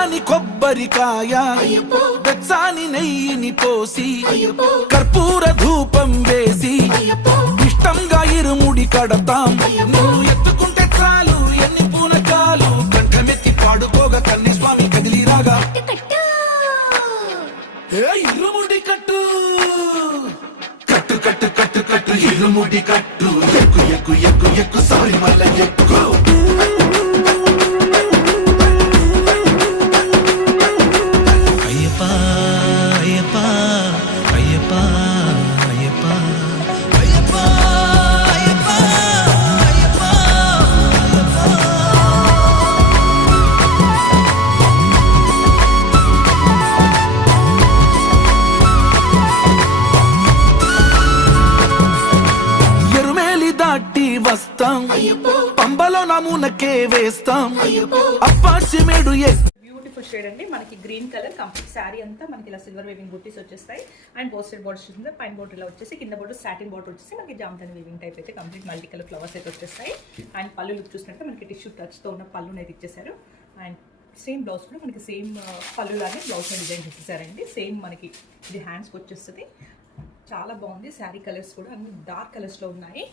పచ్చాని కొబ్బరికాయ వెచ్చాని నెయ్యిని పోసి కర్పూర ధూపం వేసి ఇష్టంగా ఇరుముడి కడతాం. నువ్వు ఎత్తుకుంటే చాలు ఎన్ని పూనకాలు కంఠమెత్తి పాడుకోగా కన్యస్వామి కదిలిరాగా ఇరుముడి కట్టు కట్టు కట్టు కట్టు కట్టు ఇరుముడి కట్టు ఎక్కు ఎక్కు ఎక్కు ఎక్కు సారి మల్ల ఎక్కు. వస్తాం పంబలో నమూనకే వేస్తాం అప్పాచిమేడు. బ్యూటిఫుల్ షేడ్ అండి, మనకి గ్రీన్ కలర్ కంప్లీట్ శారీ అంతా మనకి ఇలా సిల్వర్ వేవింగ్ బుట్టీస్ వచ్చేస్తాయి. అండ్ బోస్టెడ్ బార్డర్స్ ఉంటుంది, పైన బోర్డర్ ఇలా వచ్చేసి కింద బోర్డర్ సాటిన్ బార్డర్ వచ్చేసి మనకి జామ్దాని వేవింగ్ టైప్ అయితే కంప్లీట్ మల్టీ కలర్ ఫ్లవర్స్ అయితే వచ్చేస్తాయి. అండ్ పళ్ళు లుక్ చూసినట్టు మనకి టిష్యూ టచ్తో ఉన్న పళ్ళు అయితే ఇచ్చేసారు. అండ్ సేమ్ బ్లౌజ్ కూడా మనకి సేమ్ పళ్ళులానే బ్లౌజ్ డిజైన్ చేసేసారండి. సేమ్ మనకి ఇది హ్యాండ్స్కి వచ్చేస్తుంది. చాలా బాగుంది. శారీ కలర్స్ కూడా అన్ని డార్క్ కలర్స్లో ఉన్నాయి.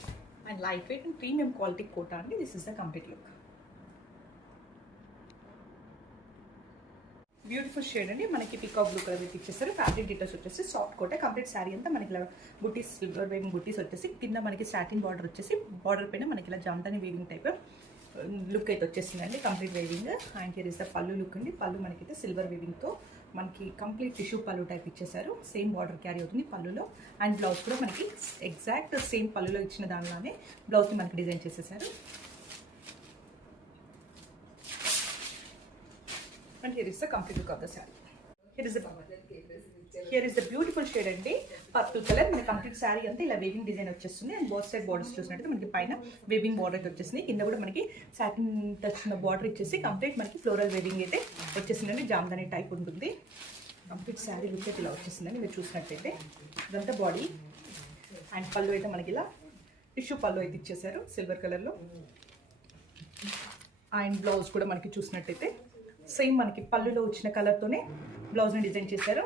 And light weight and premium quality Kota అండి. This is the complete look. Beautiful shade అండి, మనకి పికాక్ బ్లూ కలర్ ఇచ్చేస్తారు. ఫ్యాబ్రిక్ డీటెయిల్స్ వచ్చేసి సాఫ్ట్ కోట. కంప్లీట్ శారీ అంతా మనకి ఇలా బుటీస్ సిల్వర్ వేవింగ్ బుటీస్ వచ్చేసి కింద మనకి సాటిన్ బార్డర్ వచ్చేసి బార్డర్ పైన మనకి ఇలా జామ్దాని వేవింగ్ టైప్ లుక్ అయితే వచ్చేసిందండి. Complete weaving. And here is the పళ్ళు లుక్ అండి. పళ్ళు మనకైతే సిల్వర్ వేవింగ్తో మనకి కంప్లీట్ టిష్యూ పళ్ళు టైప్ ఇచ్చేసారు. సేమ్ బార్డర్ క్యారీ అవుతుంది పళ్ళులో. అండ్ బ్లౌజ్ కూడా మనకి ఎగ్జాక్ట్ సేమ్ పళ్ళులో ఇచ్చిన దానిలోనే బ్లౌజ్ని మనకి డిజైన్ చేసేసారు. And here is the complete look of the sari. Here is the beautiful shade అండి, పర్పుల్ కలర్. మన కంప్లీట్ శారీ అంతా ఇలా వేవింగ్ డిజైన్ వచ్చేస్తుంది. అండ్ బోత్ సైడ్ బార్డర్స్ చూసినట్టు మనకి పైన వేవింగ్ బార్డర్ అయితే వచ్చేసింది. కింద కూడా మనకి సాటిన్ టచ్ ఉన్న బార్డర్ ఇచ్చేసి కంప్లీట్ మనకి ఫ్లోరల్ వేవింగ్ అయితే వచ్చేసిందండి. జామ్దాని టైప్ ఉంటుంది. కంప్లీట్ శారీ లుక్ అయితే ఇలా వచ్చేసిందండి మీరు చూసినట్టయితే. ఇదంతా బాడీ. అండ్ పళ్ళు అయితే మనకి ఇలా టిష్యూ పళ్ళు అయితే ఇచ్చేసారు సిల్వర్ కలర్లో. అండ్ బ్లౌజ్ కూడా మనకి చూసినట్టయితే సేమ్ మనకి పళ్ళులో వచ్చిన కలర్తోనే బ్లౌజ్ని డిజైన్ చేశారు.